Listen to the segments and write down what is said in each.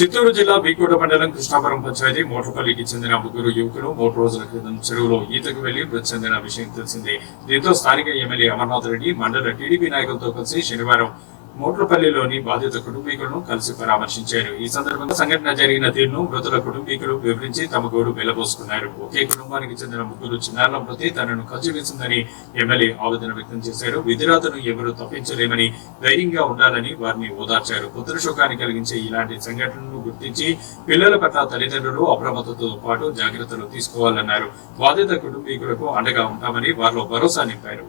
చిత్తూరు జిల్లా వీకోట మండలం కృష్ణాపురం పంచాయతీ మోటపల్లికి చెందిన ముగ్గురు యువకులు 3 రోజుల క్రితం చెరువులో ఈతకు వెళ్లి మృతి చెందిన విషయం తెలిసిందే. దీంతో స్థానిక ఎమ్మెల్యే అమర్నాథ్ రెడ్డి మండల టీడీపీ నాయకులతో కలిసి శనివారం మోట్లపల్లిలోని బాధిత కుటుంబీకులను కలిసి పరామర్శించారు. ఈ సందర్భంగా సంఘటన జరిగిన తీరును మృతుల కుటుంబీకులు వివరించి తమ గోడు వెళ్లబోసుకున్నారు. ఒకే కుటుంబానికి చెందిన ముగ్గురు చిన్నారుల మృతి తనను కలిసివేసిందని ఎమ్మెల్యే ఆవేదన వ్యక్తం చేశారు. విధిరాతను ఎవరూ తప్పించలేమని ధైర్యంగా ఉండాలని వారిని ఓదార్చారు. పుత్రశోకాన్ని కలిగించే ఇలాంటి సంఘటనలను గుర్తించి పిల్లల పట్ల తల్లిదండ్రులు అప్రమత్తతో పాటు జాగ్రత్తలు తీసుకోవాలన్నారు. బాధిత కుటుంబీకులకు అండగా ఉంటామని వారిలో భరోసా నింపారు.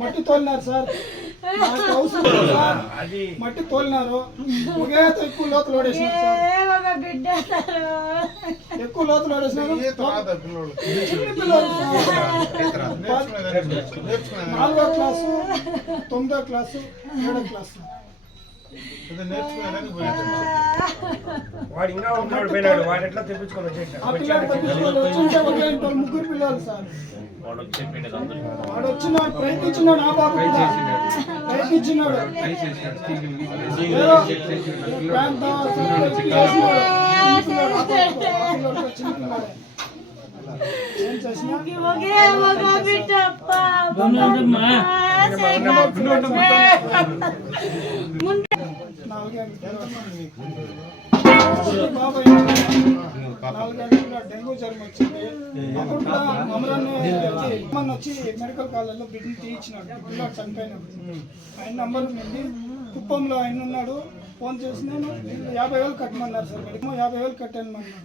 మట్టి తోలినారు సార్, మట్టి తోలినారు. ఒకే ఎక్కువ లోతులు ఓడేసినారు సార్, ఎక్కువ లోతులు ఓడేసినారు. చిన్న పిల్లలు 4వ క్లాసు, 9వ క్లాసు, 7వ క్లాసు. వాడు ఇంకా ఉన్నాడు పోయినాడు. వాడు ఎట్లా తెప్పించుకొని వచ్చేసాడు. ముగ్గురు పిల్లలు సార్. వాడు వచ్చినాడు, ప్రయత్నించినాడు. నా బాబు ప్రయత్నించినాడు. డెంగ్యూ జ్వరం వచ్చింది. అప్పుడు కూడా అమరాన్ని వచ్చి మెడికల్ కాలేజ్లో బిడ్డని తీయించినాడు. పిల్లలు చనిపోయినప్పుడు ఆయన నంబర్ ఉంది. కుప్పంలో ఆయన ఉన్నాడు. ఫోన్ చేసినాను, 50,000 కట్టమన్నారు సార్. మెడికల్ 50,000 కట్టానమన్నారు.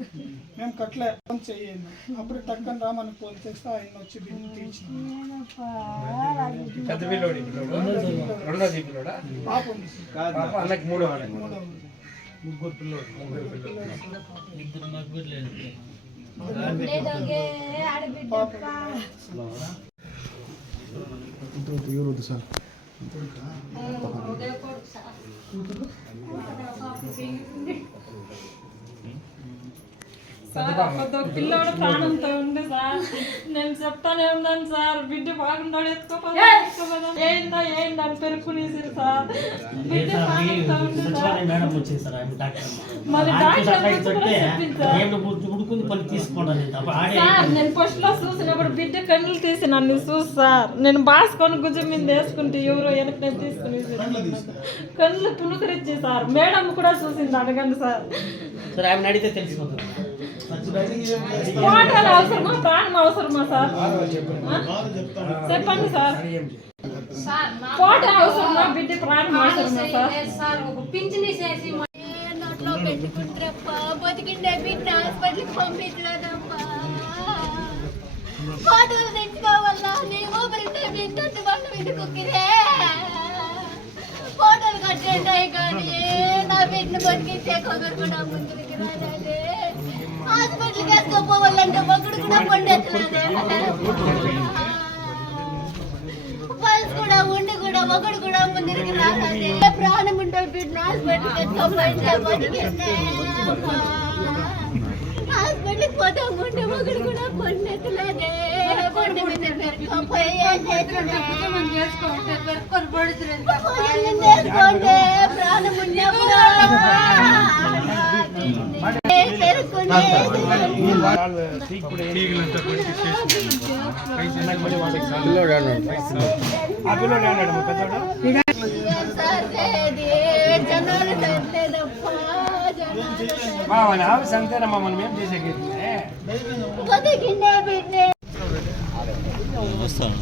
మేము కట్టలే, ఫోన్ చేయండి. అప్పుడు టక్కన రామని ఫోన్ చేస్తే ఆయన వచ్చి బిడ్డని తీయించినాడు. పాప ఉంది ముగ్గురు పిల్లలు. సార్ పిల్లోడు ప్రాణంతో ఉండే సార్. నేను చెప్తానే ఉన్నాను సార్, బిడ్డ బాగున్నాడు ఎత్తుకోపోదా ఏందా అని పెరుక్కునేసారు సార్. బిడ్డ ప్రాణంతో ఉండే సార్. మరి నేను ఫస్ట్ లో చూసినప్పుడు బిడ్డ కన్నులు తీసి నన్ను చూసి సార్, నేను బాసుకొని గుజ్జు మీద వేసుకుంటే ఎవరో వెనక నేను తీసుకునేసి కన్నులు పులుకరిచ్చి సార్. మేడం కూడా చూసింది, అడగండి సార్. ఆమె అడిగితే తెలిసిపోతుంది. అవసరమా, ప్రాణం అవసరమా సార్? చెప్పండి సార్. కోట అవసరమా, బిడ్డ ప్రాణం అవసరమా సార్? పింఛని చేసి నోట్లో పెట్టుకుంటారప్ప, బతికిండే బిడ్డ హాస్పిటల్కి పంపించలేదమ్మా. కోటలు తెచ్చుకోవాలా, నీ ఊపిరింటే బిడ్డ వాళ్ళు విడుకుక్కిరే. కోటలు కట్టేటాయి కానీ నా బిడ్డను బతికించే కొబ్బరి కూడా ముందుకు రాలేదే. హాస్పిటల్కి వేసుకోపోవాలంటే ఒకడు కూడా పండెత్తలేదే. పల్స్ కూడా ఉండి కూడా ఒకడు కూడా ముందుకు రాలేదే. ప్రాణం ఉంటే బిడ్డ హాస్పిటల్కి వేసుకోపోయింటే బతికిందే. హాస్పిటల్కి పోతామంటే ఒకడు కూడా పొన్నెత్తలేదే పొండి మీద పెరుకపోయి చేసుకోండి ప్రాణం ఉన్నప్పుడు వాళ్ళు తీగలంతా కొట్టి చేసి ఆ పిల్లోడు ఏమన్నాడు మా పెద్దోడు వాని ఆవిడ సంతేనమ్మా మనం ఏం చేసేది వస్తాను